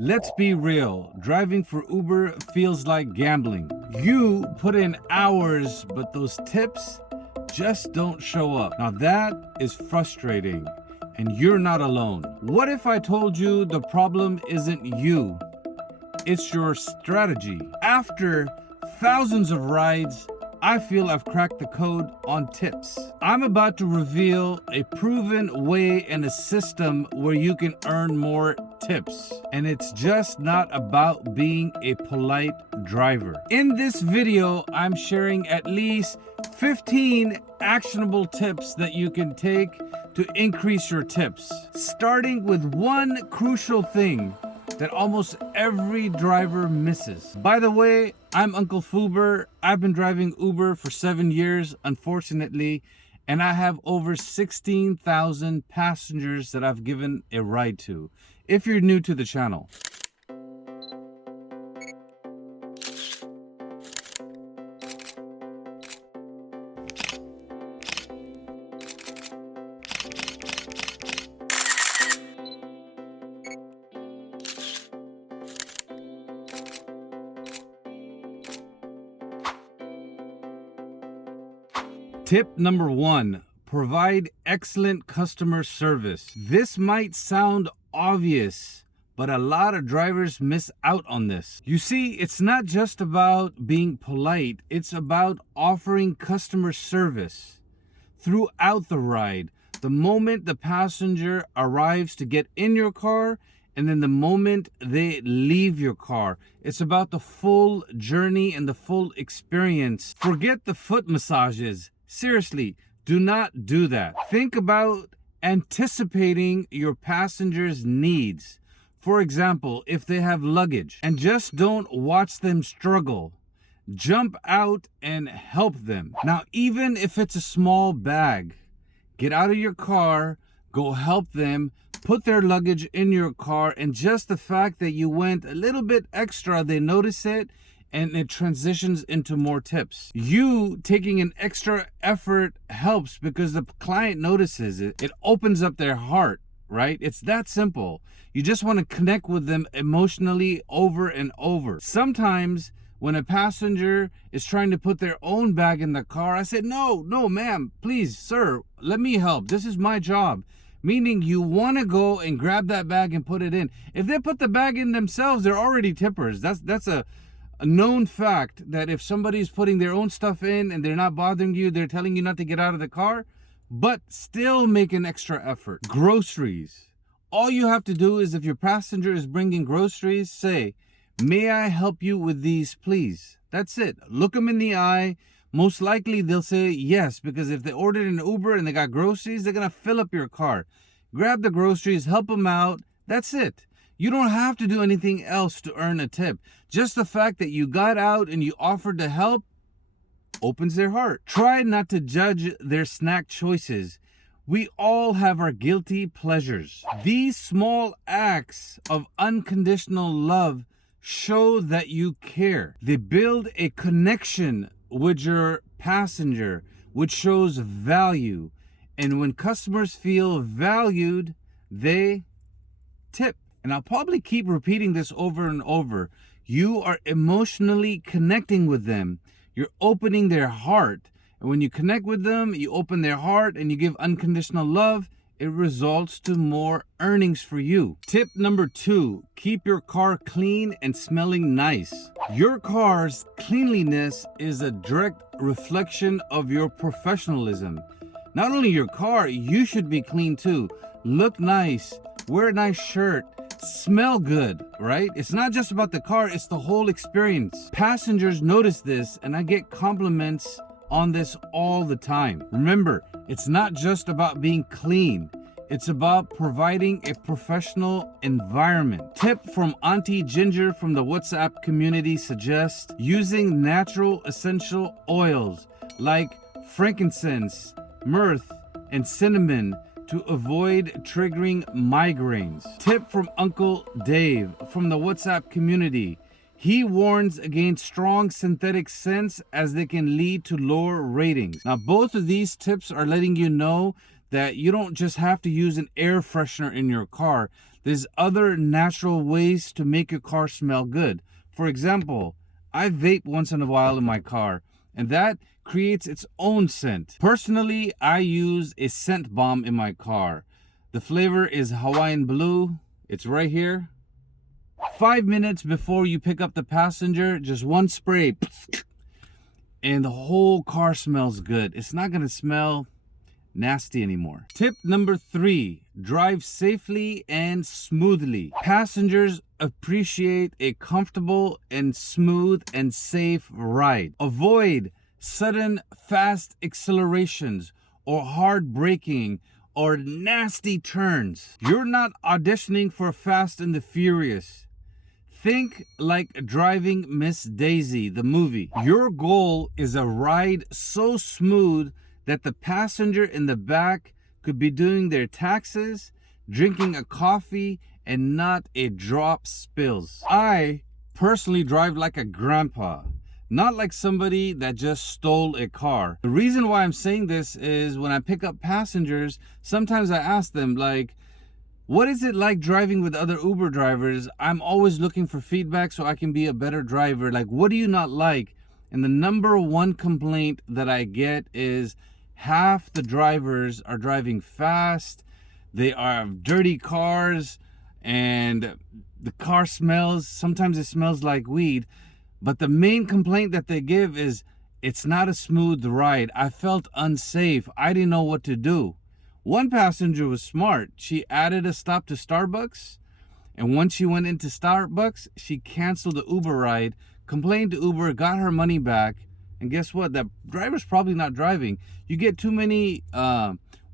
Let's be real, driving for Uber feels like gambling. You put in hours, but those tips just don't show up. Now that is frustrating, and you're not alone. What if I told you the problem isn't you? It's your strategy. After thousands of rides, I feel I've cracked the code on tips. I'm about to reveal a proven way and a system where you can earn more tips. And it's just not about being a polite driver. In this video, I'm sharing at least 15 actionable tips that you can take to increase your tips. Starting with one crucial thing that almost every driver misses. By the way, I'm Uncle Fuber. I've been driving Uber for 7 years, unfortunately, and I have over 16,000 passengers that I've given a ride to. If you're new to the channel. Tip number 1, provide excellent customer service. This might sound obvious, but a lot of drivers miss out on this. You see, it's not just about being polite, it's about offering customer service throughout the ride. The moment the passenger arrives to get in your car, and then the moment they leave your car. It's about the full journey and the full experience. Forget the foot massages. Seriously, do not do that. Think about anticipating your passengers' needs. For example, if they have luggage, and just don't watch them struggle. Jump out and help them. Now, even if it's a small bag, get out of your car, go help them, put their luggage in your car, and just the fact that you went a little bit extra, they notice it, and it transitions into more tips. You taking an extra effort helps because the client notices it. It opens up their heart, right? It's that simple. You just want to connect with them emotionally over and over. Sometimes when a passenger is trying to put their own bag in the car, I said, no, ma'am, please, sir, let me help. This is my job. Meaning you want to go and grab that bag and put it in. If they put the bag in themselves, they're already tippers. That's a known fact that if somebody's putting their own stuff in and they're not bothering you, they're telling you not to get out of the car, but still make an extra effort. Groceries. All you have to do is if your passenger is bringing groceries, say, may I help you with these, please? That's it. Look them in the eye. Most likely they'll say yes, because if they ordered an Uber and they got groceries, they're going to fill up your car. Grab the groceries, help them out. That's it. You don't have to do anything else to earn a tip. Just the fact that you got out and you offered to help opens their heart. Try not to judge their snack choices. We all have our guilty pleasures. These small acts of unconditional love show that you care. They build a connection with your passenger, which shows value. And when customers feel valued, they tip. And I'll probably keep repeating this over and over. You are emotionally connecting with them. You're opening their heart. And when you connect with them, you open their heart and you give unconditional love, it results to more earnings for you. Tip number 2, keep your car clean and smelling nice. Your car's cleanliness is a direct reflection of your professionalism. Not only your car, you should be clean too. Look nice, wear a nice shirt, smell good, right? It's not just about the car, it's the whole experience. Passengers notice this, and I get compliments on this all the time. Remember, it's not just about being clean. It's about providing a professional environment. Tip from Auntie Ginger from the WhatsApp community suggests using natural essential oils like frankincense, myrrh, and cinnamon to avoid triggering migraines. Tip from Uncle Dave from the WhatsApp community. He warns against strong synthetic scents as they can lead to lower ratings. Now, both of these tips are letting you know that you don't just have to use an air freshener in your car. There's other natural ways to make your car smell good. For example, I vape once in a while in my car, and that creates its own scent. Personally, I use a scent bomb in my car. The flavor is Hawaiian Blue. It's right here. 5 minutes before you pick up the passenger, just one spray, and the whole car smells good. It's not gonna smell nasty anymore. Tip number 3, drive safely and smoothly. Passengers appreciate a comfortable and smooth and safe ride. Avoid sudden fast accelerations or hard braking or nasty turns. You're not auditioning for Fast and the Furious. Think like driving Miss Daisy, the movie. Your goal is a ride so smooth that the passenger in the back could be doing their taxes, drinking a coffee, and not a drop spills. I personally drive like a grandpa, not like somebody that just stole a car. The reason why I'm saying this is when I pick up passengers, sometimes I ask them like, what is it like driving with other Uber drivers? I'm always looking for feedback so I can be a better driver. Like, what do you not like? And the number one complaint that I get is half the drivers are driving fast. They are dirty cars and the car smells. Sometimes it smells like weed. But the main complaint that they give is it's not a smooth ride. I felt unsafe. I didn't know what to do. One passenger was smart. She added a stop to Starbucks, and once she went into Starbucks, she canceled the Uber ride, complained to Uber, got her money back, and guess what? That driver's probably not driving. You get too many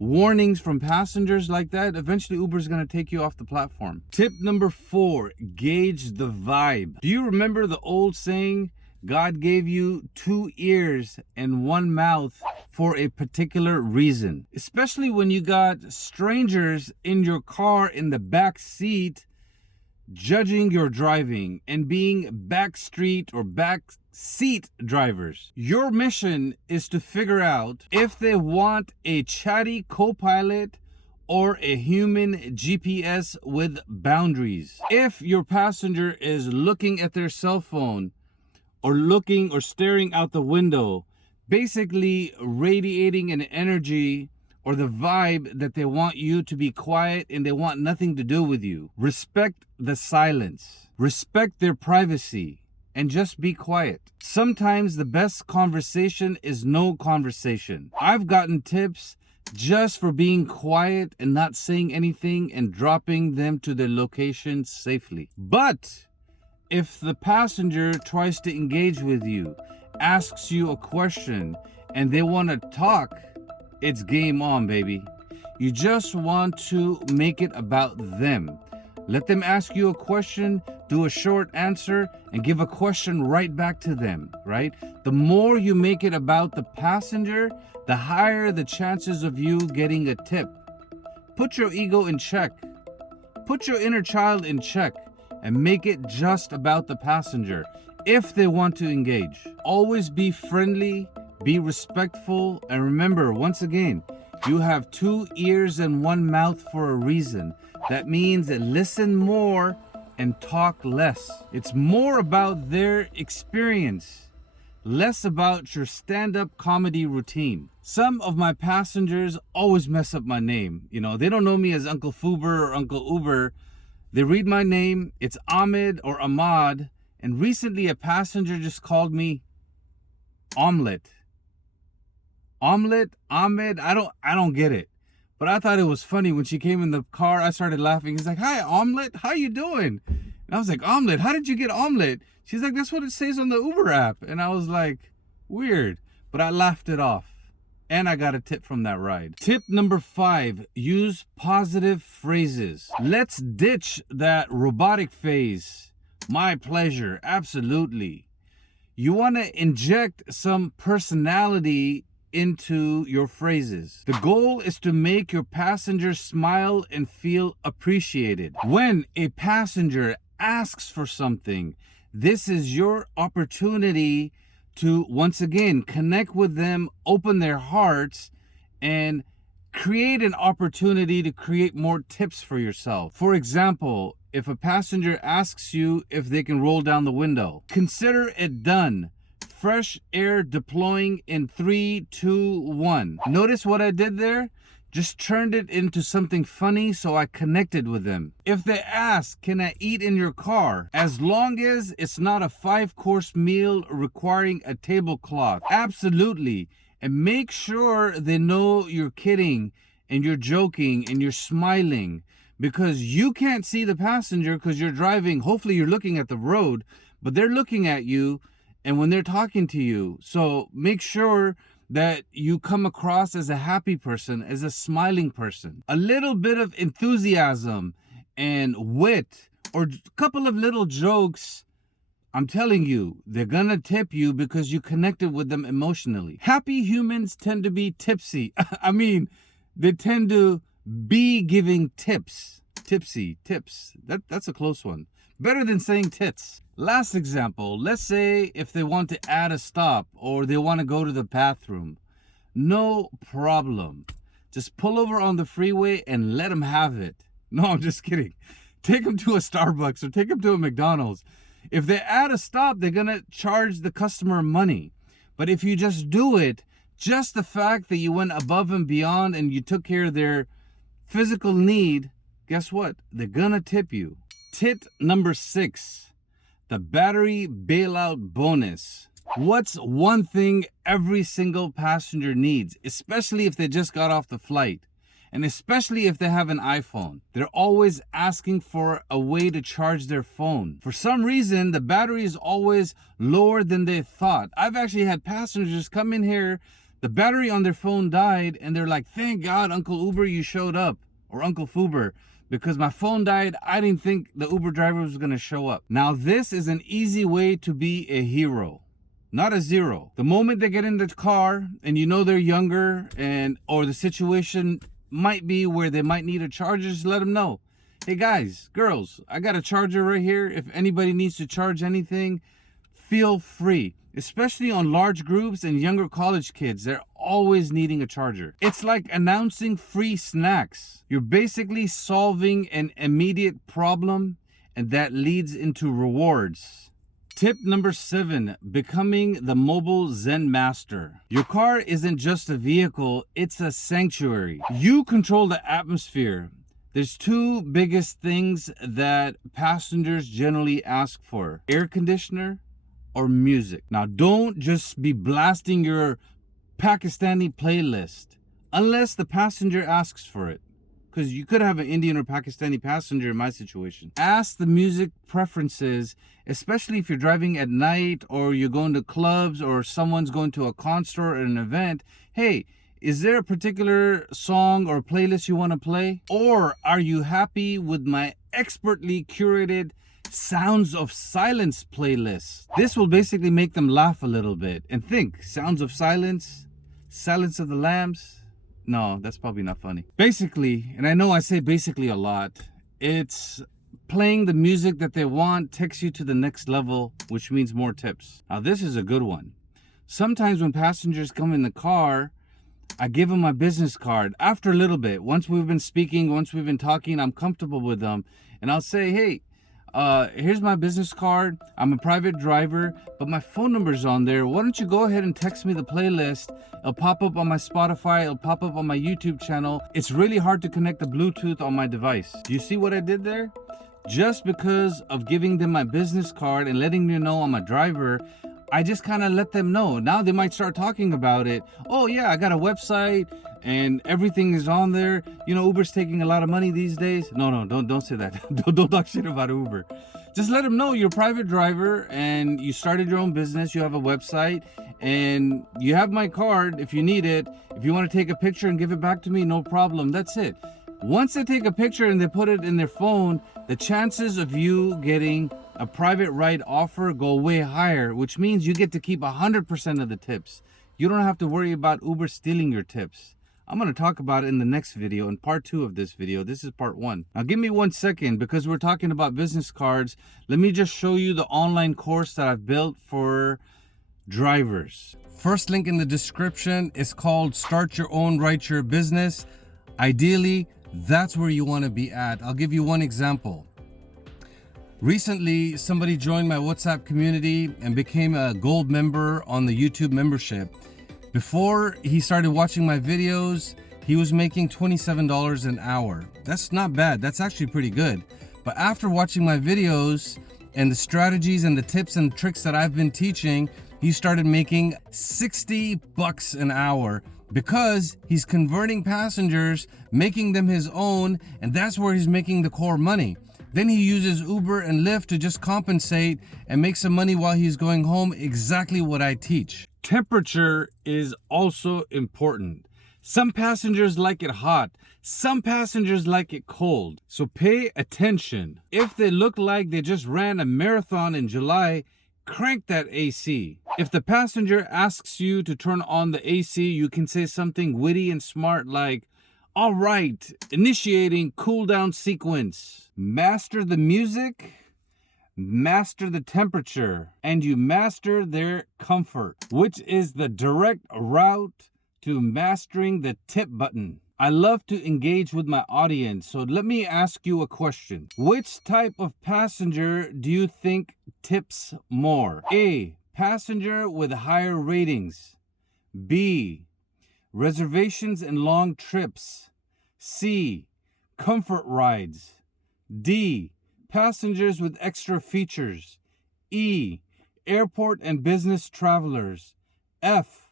warnings from passengers like that, eventually Uber's gonna take you off the platform. Tip number 4, gauge the vibe. Do you remember the old saying, God gave you 2 ears and 1 mouth for a particular reason? Especially when you got strangers in your car in the back seat judging your driving and being backstreet or back seat drivers. Your mission is to figure out if they want a chatty co-pilot or a human GPS with boundaries. If your passenger is looking at their cell phone or looking or staring out the window, basically radiating an energy or the vibe that they want you to be quiet and they want nothing to do with you. Respect the silence. Respect their privacy and just be quiet. Sometimes the best conversation is no conversation. I've gotten tips just for being quiet and not saying anything and dropping them to their location safely. But if the passenger tries to engage with you, asks you a question, and they want to talk, it's game on, baby. You just want to make it about them. Let them ask you a question, do a short answer, and give a question right back to them, right? The more you make it about the passenger, the higher the chances of you getting a tip. Put your ego in check. Put your inner child in check and make it just about the passenger if they want to engage. Always be friendly, be respectful, and remember, once again, you have 2 ears and 1 mouth for a reason. That means that listen more and talk less. It's more about their experience, less about your stand-up comedy routine. Some of my passengers always mess up my name. You know, they don't know me as Uncle Fuber or Uncle Uber. They read my name, it's Ahmed or Ahmad, and recently a passenger just called me Omelet. Omelet, Ahmed, I don't get it. But I thought it was funny when she came in the car. I started laughing. He's like, "Hi, Omelet. How you doing?" And I was like, "Omelet? How did you get Omelet?" She's like, "That's what it says on the Uber app." And I was like, weird. But I laughed it off. And I got a tip from that ride. Tip number 5, use positive phrases. Let's ditch that robotic phase. My pleasure. Absolutely. You want to inject some personality into your phrases. The goal is to make your passenger smile and feel appreciated. When a passenger asks for something, this is your opportunity to once again connect with them, open their hearts, and create an opportunity to create more tips for yourself. For example, if a passenger asks you if they can roll down the window, consider it done. Fresh air deploying in 3, 2, 1. Notice what I did there? Just turned it into something funny, so I connected with them. If they ask, can I eat in your car? As long as it's not a 5-course meal requiring a tablecloth. Absolutely. And make sure they know you're kidding and you're joking and you're smiling, because you can't see the passenger because you're driving. Hopefully you're looking at the road, but they're looking at you and when they're talking to you. So make sure that you come across as a happy person, as a smiling person. A little bit of enthusiasm and wit or a couple of little jokes, I'm telling you, they're gonna tip you because you connected with them emotionally. Happy humans tend to be tipsy. I mean, they tend to be giving tips. Tipsy, tips. That's a close one. Better than saying tits. Last example, let's say if they want to add a stop or they want to go to the bathroom. No problem. Just pull over on the freeway and let them have it. No, I'm just kidding. Take them to a Starbucks or take them to a McDonald's. If they add a stop, they're going to charge the customer money. But if you just do it, just the fact that you went above and beyond and you took care of their physical need, guess what? They're going to tip you. Tit number 6, the battery bailout bonus. What's one thing every single passenger needs, especially if they just got off the flight, and especially if they have an iPhone? They're always asking for a way to charge their phone. For some reason, the battery is always lower than they thought. I've actually had passengers come in here, the battery on their phone died, and they're like, thank God, Uncle Uber, you showed up, or Uncle Fuber, because my phone died. I didn't think the Uber driver was going to show up. Now, this is an easy way to be a hero, not a zero. The moment they get in the car and you know they're younger or the situation might be where they might need a charger, just let them know. Hey guys, girls, I got a charger right here. If anybody needs to charge anything, feel free. Especially on large groups and younger college kids, they're always needing a charger. It's like announcing free snacks. You're basically solving an immediate problem, and that leads into rewards. Tip number 7, becoming the Mobile Zen Master. Your car isn't just a vehicle, it's a sanctuary. You control the atmosphere. There's 2 biggest things that passengers generally ask for: air conditioner or music. Now, don't just be blasting your Pakistani playlist unless the passenger asks for it, because you could have an Indian or Pakistani passenger in my situation. Ask the music preferences, especially if you're driving at night or you're going to clubs or someone's going to a concert or an event. Hey, is there a particular song or playlist you want to play? Or are you happy with my expertly curated Sounds of Silence playlist? This will basically make them laugh a little bit and think, Sounds of Silence, Silence of the Lambs. No, that's probably not funny. Basically, and I know I say basically a lot, it's playing the music that they want takes you to the next level, which means more tips. Now, this is a good one. Sometimes when passengers come in the car, I give them my business card. After a little bit, once we've been speaking, once we've been talking, I'm comfortable with them, and I'll say, hey, here's my business card. I'm a private driver, but my phone number's on there. Why don't you go ahead and text me the playlist? It'll pop up on my Spotify. It'll pop up on my YouTube channel. It's really hard to connect the Bluetooth on my device. Do you see what I did there? Just because of giving them my business card and letting them know I'm a driver, I just kind of let them know. Now they might start talking about it. Oh yeah, I got a website and everything is on there. You know, Uber's taking a lot of money these days. No, don't say that. Don't talk shit about Uber. Just let them know you're a private driver and you started your own business. You have a website and you have my card if you need it. If you want to take a picture and give it back to me, no problem. That's it. Once they take a picture and they put it in their phone, the chances of you getting a private ride offer go way higher, which means you get to keep 100% of the tips. You don't have to worry about Uber stealing your tips. I'm going to talk about it in the next video, in part 2 of this video. This is part 1. Now give me 1 second, because we're talking about business cards. Let me just show you the online course that I've built for drivers. First link in the description is called Start Your Own Rideshare Business. Ideally, that's where you want to be at. I'll give you one example. Recently, somebody joined my WhatsApp community and became a gold member on the YouTube membership. Before he started watching my videos, he was making $27 an hour. That's not bad. That's actually pretty good. But after watching my videos and the strategies and the tips and tricks that I've been teaching, he started making $60 an hour because he's converting passengers, making them his own, and that's where he's making the core money. Then he uses Uber and Lyft to just compensate and make some money while he's going home. Exactly what I teach. Temperature is also important. Some passengers like it hot. Some passengers like it cold. So pay attention. If they look like they just ran a marathon in July, crank that AC. If the passenger asks you to turn on the AC, you can say something witty and smart like, "All right, initiating cool down sequence." Master the music, master the temperature, and you master their comfort, which is the direct route to mastering the tip button. I love to engage with my audience, so let me ask you a question. Which type of passenger do you think tips more? A, passenger with higher ratings. B, reservations and long trips. C, comfort rides. D, passengers with extra features. E, airport and business travelers. F,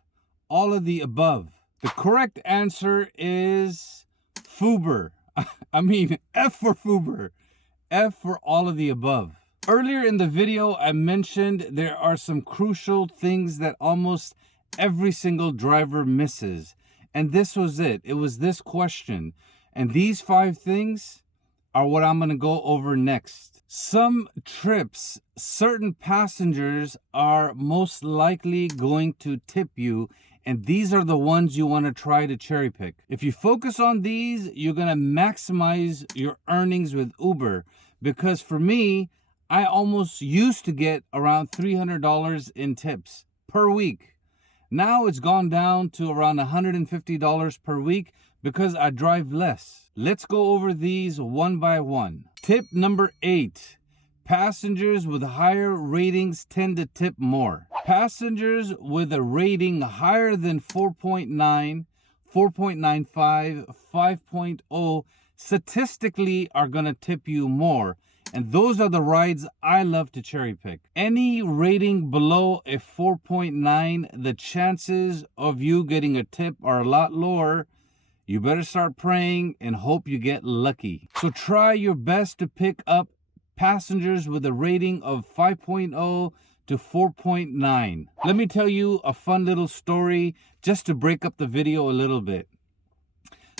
all of the above. The correct answer is FUBR. I mean, F for FUBR. F for all of the above. Earlier in the video, I mentioned there are some crucial things that almost every single driver misses. And this was it. It was this question. And these 5 things are what I'm going to go over next. Some trips, certain passengers are most likely going to tip you, and these are the ones you want to try to cherry pick. If you focus on these, you're going to maximize your earnings with Uber. Because for me, I almost used to get around $300 in tips per week. Now it's gone down to around $150 per week because I drive less. Let's go over these one by one. Tip number 8. Passengers with higher ratings tend to tip more. Passengers with a rating higher than 4.9, 4.95, 5.0 statistically are going to tip you more. And those are the rides I love to cherry pick. Any rating below a 4.9, the chances of you getting a tip are a lot lower. You better start praying and hope you get lucky. So try your best to pick up passengers with a rating of 5.0 to 4.9. Let me tell you a fun little story just to break up the video a little bit.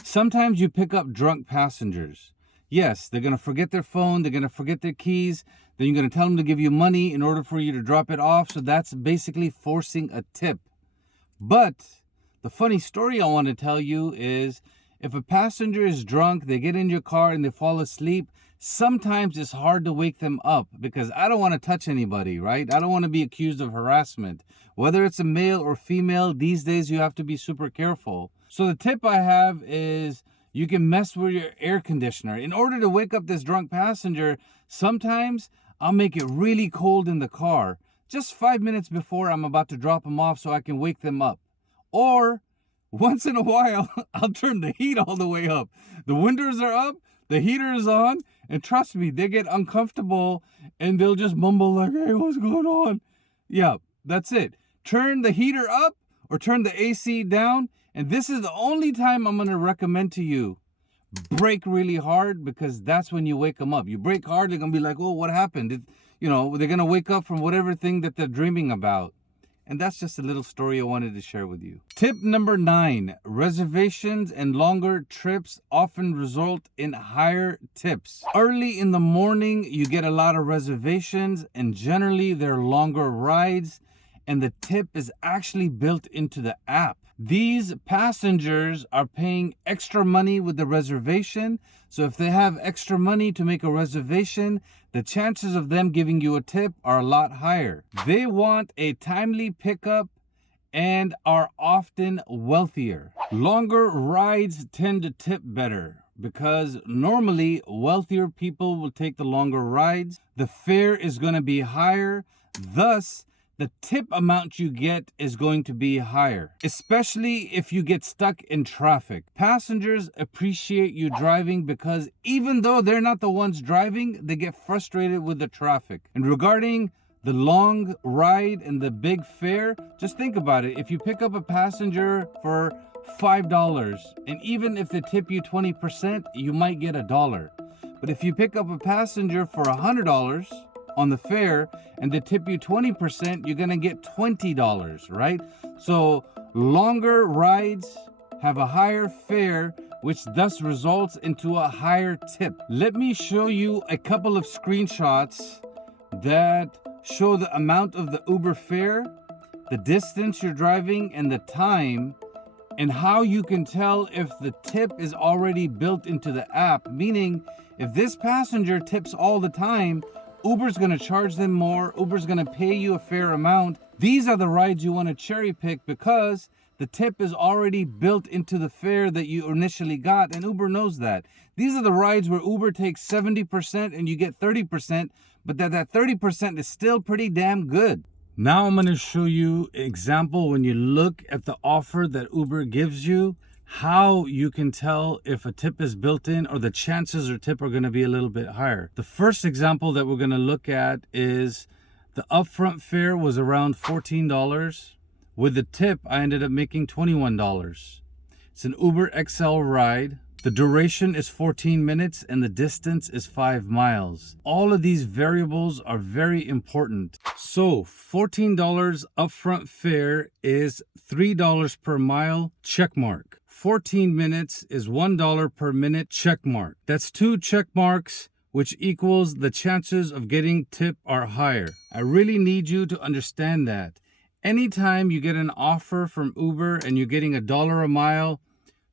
Sometimes you pick up drunk passengers. Yes, they're going to forget their phone, they're going to forget their keys, then you're going to tell them to give you money in order for you to drop it off. So that's basically forcing a tip. But the funny story I want to tell you is if a passenger is drunk, they get in your car and they fall asleep, sometimes it's hard to wake them up because I don't want to touch anybody, right? I don't want to be accused of harassment. Whether it's a male or female, these days you have to be super careful. So the tip I have is you can mess with your air conditioner. In order to wake up this drunk passenger, sometimes I'll make it really cold in the car, just 5 minutes before I'm about to drop them off so I can wake them up. Or once in a while, I'll turn the heat all the way up. The windows are up, the heater is on, and trust me, they get uncomfortable and they'll just mumble like, "Hey, what's going on?" Yeah, that's it. Turn the heater up or turn the AC down. And this is the only time I'm going to recommend to you, brake really hard, because that's when you wake them up. You brake hard, they're going to be like, "Oh, what happened?" They're going to wake up from whatever thing that they're dreaming about. And that's just a little story I wanted to share with you. Tip number 9, reservations and longer trips often result in higher tips. Early in the morning, you get a lot of reservations, and generally they're longer rides, and the tip is actually built into the app. These passengers are paying extra money with the reservation. So if they have extra money to make a reservation, the chances of them giving you a tip are a lot higher. They want a timely pickup and are often wealthier. Longer rides tend to tip better because normally wealthier people will take the longer rides. The fare is going to be higher, thus the tip amount you get is going to be higher, especially if you get stuck in traffic. Passengers appreciate you driving because even though they're not the ones driving, they get frustrated with the traffic. And regarding the long ride and the big fare, just think about it. If you pick up a passenger for $5, and even if they tip you 20%, you might get $1. But if you pick up a passenger for $100 on the fare and they tip you 20%, you're gonna get $20, right? So longer rides have a higher fare, which thus results into a higher tip. Let me show you a couple of screenshots that show the amount of the Uber fare, the distance you're driving, and the time, and how you can tell if the tip is already built into the app. Meaning, if this passenger tips all the time, Uber's gonna charge them more, Uber's gonna pay you a fair amount. These are the rides you wanna cherry pick because the tip is already built into the fare that you initially got, and Uber knows that. These are the rides where Uber takes 70% and you get 30%, but that 30% is still pretty damn good. Now I'm gonna show you an example when you look at the offer that Uber gives you, how you can tell if a tip is built in or the chances of tip are going to be a little bit higher. The first example that we're going to look at is the upfront fare was around $14. With the tip, I ended up making $21. It's an Uber XL ride. The duration is 14 minutes and the distance is 5 miles. All of these variables are very important. So $14 upfront fare is $3 per mile, check mark. 14 minutes is $1 per minute, check mark. That's 2 check marks, which equals the chances of getting tip are higher. I really need you to understand that. Anytime you get an offer from Uber and you're getting $1 a mile,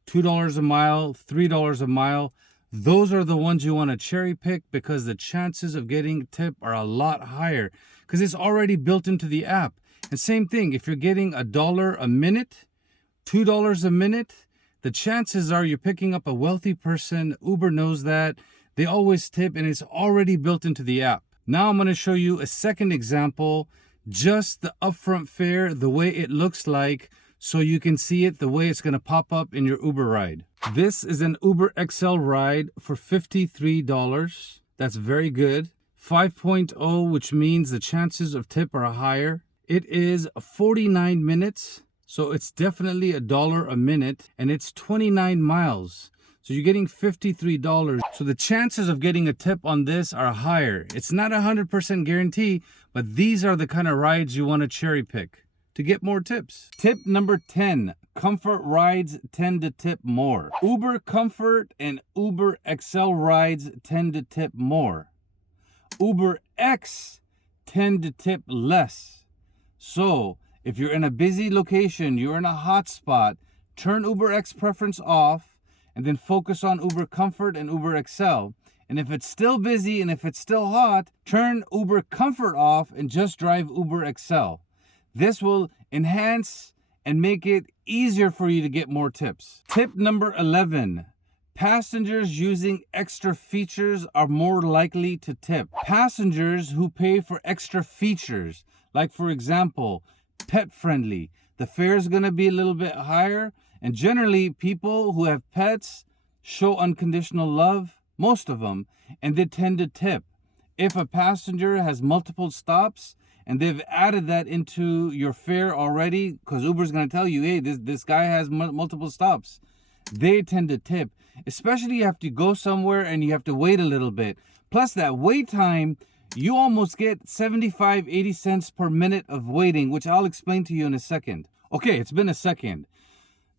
$2 a mile, $3 a mile, those are the ones you want to cherry pick because the chances of getting tip are a lot higher because it's already built into the app. And same thing, if you're getting $1 a minute, $2 a minute, the chances are you're picking up a wealthy person. Uber knows that. They always tip and it's already built into the app. Now I'm going to show you a second example, just the upfront fare, the way it looks like, so you can see it the way it's going to pop up in your Uber ride. This is an Uber XL ride for $53. That's very good. 5.0, which means the chances of tip are higher. It is 49 minutes. So it's definitely $1 a minute and it's 29 miles. So you're getting $53. So the chances of getting a tip on this are higher. It's not 100% guarantee, but these are the kind of rides you want to cherry pick to get more tips. Tip number 10, comfort rides tend to tip more. Uber Comfort and Uber XL rides tend to tip more. Uber X tend to tip less. So if you're in a busy location, you're in a hot spot, turn Uber X preference off and then focus on Uber Comfort and Uber XL. And if it's still busy and if it's still hot, turn Uber Comfort off and just drive Uber XL. This will enhance and make it easier for you to get more tips. Tip number 11. Passengers using extra features are more likely to tip. Passengers who pay for extra features, like for example, pet friendly, the fare is going to be a little bit higher, and generally people who have pets show unconditional love, most of them, and they tend to tip. If a passenger has multiple stops and they've added that into your fare already, because Uber's going to tell you, hey, this guy has multiple stops, they tend to tip. Especially if you go somewhere and you have to wait a little bit. Plus that wait time, you almost get 75-80 cents per minute of waiting, which I'll explain to you in a second. Okay, it's been a second.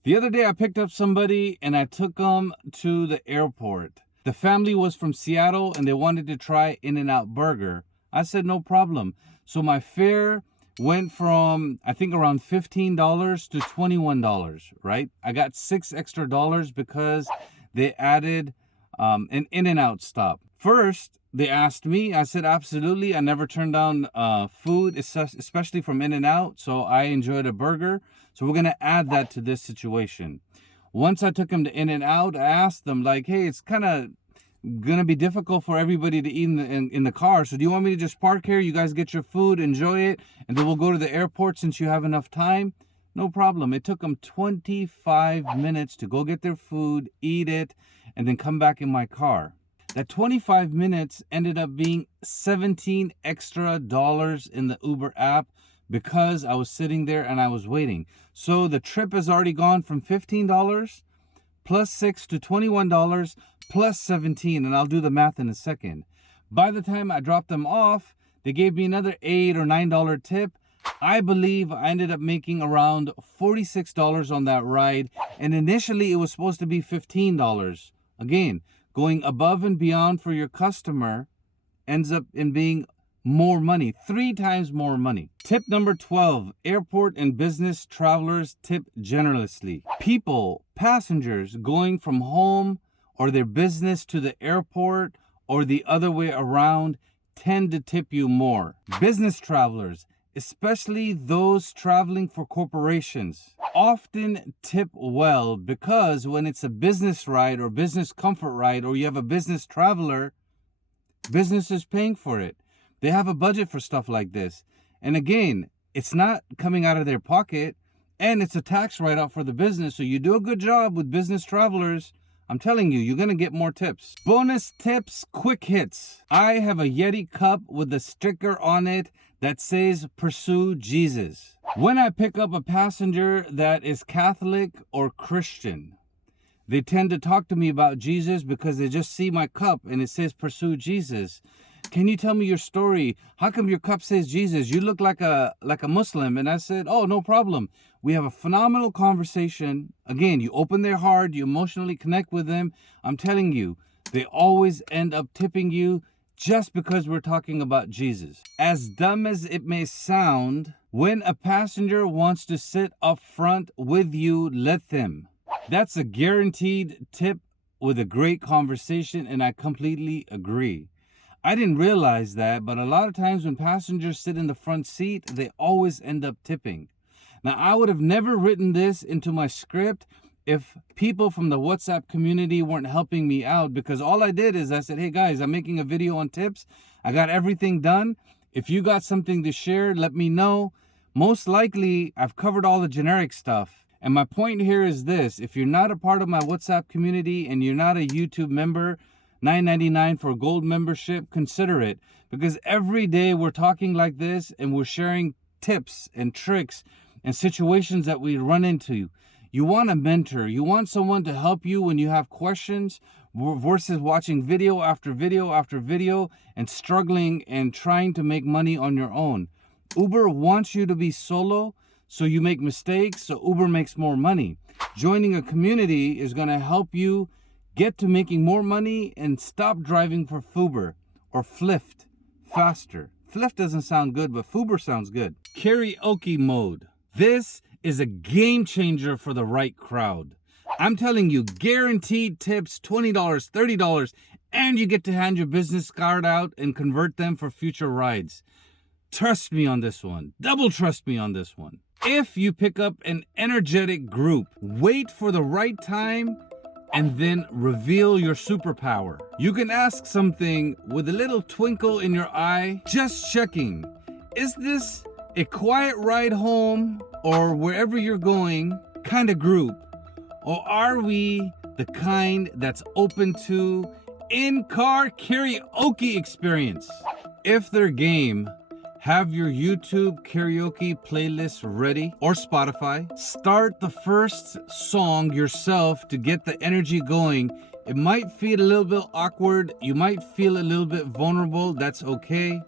The other day I picked up somebody and I took them to the airport. The family was from Seattle and they wanted to try In-N-Out Burger. I said no problem. So my fare went from, I think, around $15 to $21, right? I got $6 extra because they added an In-N-Out stop. First, they asked me. I said, absolutely. I never turned down food, especially from In-N-Out. So I enjoyed a burger. So we're going to add that to this situation. Once I took them to In-N-Out, I asked them, like, hey, it's kind of going to be difficult for everybody to eat in the car. So do you want me to just park here? You guys get your food, enjoy it, and then we'll go to the airport since you have enough time? No problem. It took them 25 minutes to go get their food, eat it, and then come back in my car. That 25 minutes ended up being $17 extra in the Uber app because I was sitting there and I was waiting. So the trip has already gone from $15 plus $6 to $21 plus 17, and I'll do the math in a second. By the time I dropped them off, they gave me another $8 or $9 tip. I believe I ended up making around $46 on that ride, and initially it was supposed to be $15. Again, going above and beyond for your customer ends up in being more money, 3 times more money. Tip number 12, airport and business travelers tip generously. People, passengers going from home or their business to the airport or the other way around tend to tip you more. Business travelers, especially those traveling for corporations, often tip well because when it's a business ride or business comfort ride or you have a business traveler, business is paying for it. They have a budget for stuff like this. And again, it's not coming out of their pocket and it's a tax write-off for the business. So you do a good job with business travelers. I'm telling you, you're going to get more tips. Bonus tips, quick hits. I have a Yeti cup with a sticker on it that says pursue Jesus. When I pick up a passenger that is Catholic or Christian, they tend to talk to me about Jesus because they just see my cup and it says pursue Jesus. Can you tell me your story? How come your cup says Jesus? You look like a Muslim. And I said, oh, no problem. We have a phenomenal conversation. Again, you open their heart, you emotionally connect with them. I'm telling you, they always end up tipping you just because we're talking about Jesus. As dumb as it may sound, when a passenger wants to sit up front with you, let them. That's a guaranteed tip with a great conversation, and I completely agree. I didn't realize that, but a lot of times when passengers sit in the front seat, they always end up tipping. Now, I would have never written this into my script if people from the WhatsApp community weren't helping me out, because all I did is I said, hey guys, I'm making a video on tips. I got everything done. If you got something to share, let me know. Most likely, I've covered all the generic stuff. And my point here is this: if you're not a part of my WhatsApp community and you're not a YouTube member, $9.99 for a gold membership, consider it, because every day we're talking like this and we're sharing tips and tricks and situations that we run into. You want a mentor, you want someone to help you when you have questions versus watching video after video after video and struggling and trying to make money on your own. Uber wants you to be solo so you make mistakes, so Uber makes more money. Joining a community is going to help you get to making more money and stop driving for Fuber or Flyft faster. Flyft doesn't sound good, but Fuber sounds good. Karaoke Mode. This is a game changer for the right crowd. I'm telling you, guaranteed tips, $20, $30, and you get to hand your business card out and convert them for future rides. Trust me on this one. Double trust me on this one. If you pick up an energetic group, wait for the right time and then reveal your superpower. You can ask something with a little twinkle in your eye, just checking. Is this a quiet ride home or wherever you're going kind of group? Or are we the kind that's open to in-car karaoke experience? If they're game, have your YouTube karaoke playlist ready or Spotify. Start the first song yourself to get the energy going. It might feel a little bit awkward. You might feel a little bit vulnerable. That's okay.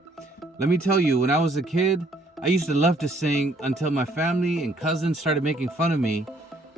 Let me tell you, when I was a kid, I used to love to sing until my family and cousins started making fun of me.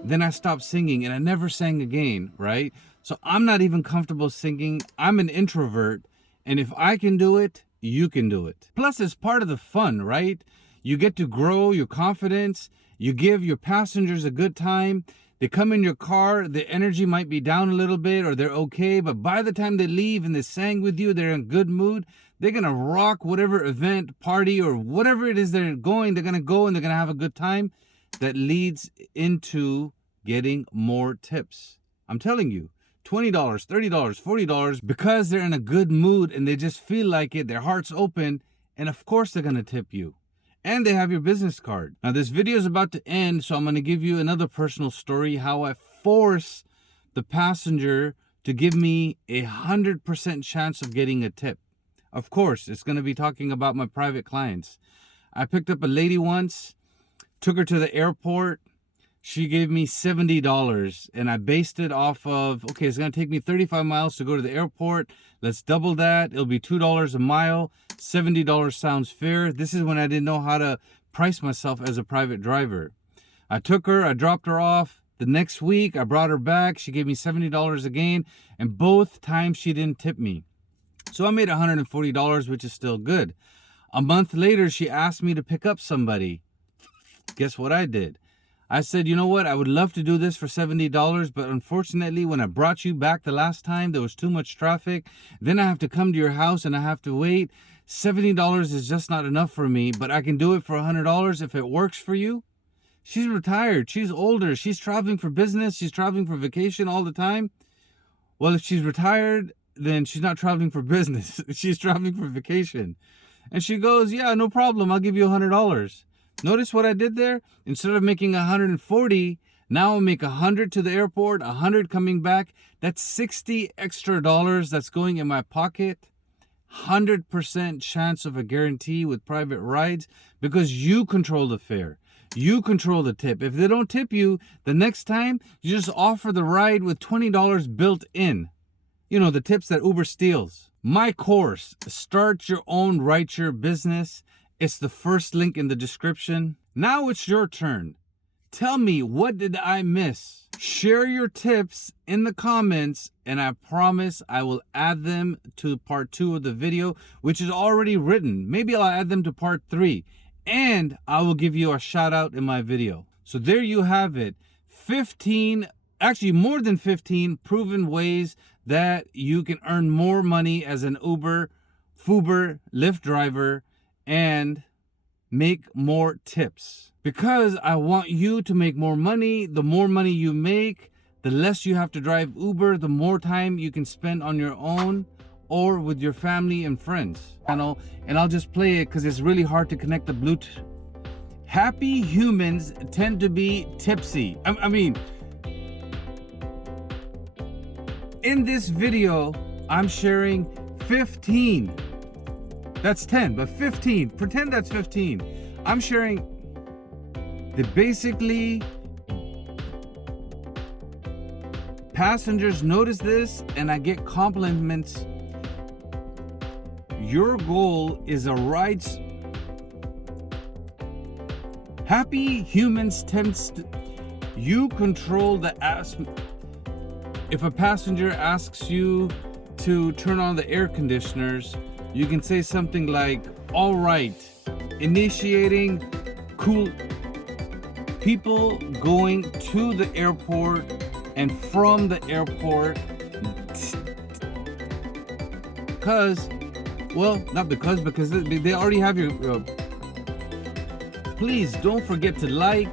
Then I stopped singing and I never sang again, right? So I'm not even comfortable singing. I'm an introvert. And if I can do it, you can do it. Plus, it's part of the fun, right? You get to grow your confidence. You give your passengers a good time. They come in your car, the energy might be down a little bit or they're okay, but by the time they leave and they sang with you, they're in good mood, they're going to rock whatever event, party, or whatever it is they're going. They're going to go and they're going to have a good time. That leads into getting more tips. I'm telling you, $20, $30, $40, because they're in a good mood and they just feel like it, their heart's open, and of course they're going to tip you. And they have your business card. Now this video is about to end, so I'm going to give you another personal story, how I force the passenger to give me 100% chance of getting a tip. Of course, it's going to be talking about my private clients. I picked up a lady once, took her to the airport. She gave me $70, and I based it off of, okay, it's going to take me 35 miles to go to the airport. Let's double that. It'll be $2 a mile. $70 sounds fair. This is when I didn't know how to price myself as a private driver. I took her, I dropped her off. The next week, I brought her back. She gave me $70 again, and both times she didn't tip me. So I made $140, which is still good. A month later, she asked me to pick up somebody. Guess what I did? I said, you know what? I would love to do this for $70, but unfortunately, when I brought you back the last time, there was too much traffic. Then I have to come to your house and I have to wait. $70 is just not enough for me, but I can do it for $100 if it works for you. She's retired. She's older. She's traveling for business. She's traveling for vacation all the time. Well, if she's retired, then she's not traveling for business. She's traveling for vacation. And she goes, yeah, no problem. I'll give you $100. Notice what I did there? Instead of making 140, now I'll make 100 to the airport, 100 coming back. That's 60 extra dollars that's going in my pocket. 100% chance of a guarantee with private rides because you control the fare. You control the tip. If they don't tip you, the next time you just offer the ride with $20 built in. You know, the tips that Uber steals. My course, Start Your Own Rideshare Business. It's the first link in the description. Now it's your turn. Tell me, what did I miss? Share your tips in the comments, and I promise I will add them to part 2 of the video, which is already written. Maybe I'll add them to part 3, and I will give you a shout out in my video. So there you have it. 15, actually more than 15 proven ways that you can earn more money as an Uber, Fuber, Lyft driver, and make more tips. Because I want you to make more money. The more money you make, the less you have to drive Uber, the more time you can spend on your own or with your family and friends. And I'll just play it because it's really hard to connect the Bluetooth. Happy humans tend to be tipsy. I mean, in this video, I'm sharing 15. That's 10, but 15. Pretend that's 15. I'm sharing that basically passengers notice this and I get compliments. Your goal is a ride. Happy humans tends to, you control the ask. If a passenger asks you to turn on the air conditioners, you can say something like, all right, initiating cool. People going to the airport and from the airport. Because they already have your, please don't forget to like,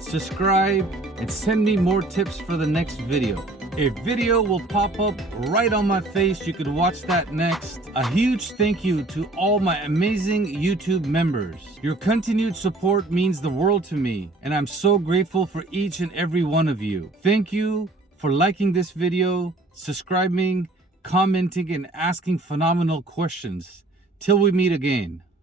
subscribe, and send me more tips for the next video. A video will pop up right on my face. You could watch that next. A huge thank you to all my amazing YouTube members. Your continued support means the world to me, and I'm so grateful for each and every one of you. Thank you for liking this video, subscribing, commenting, and asking phenomenal questions. Till we meet again.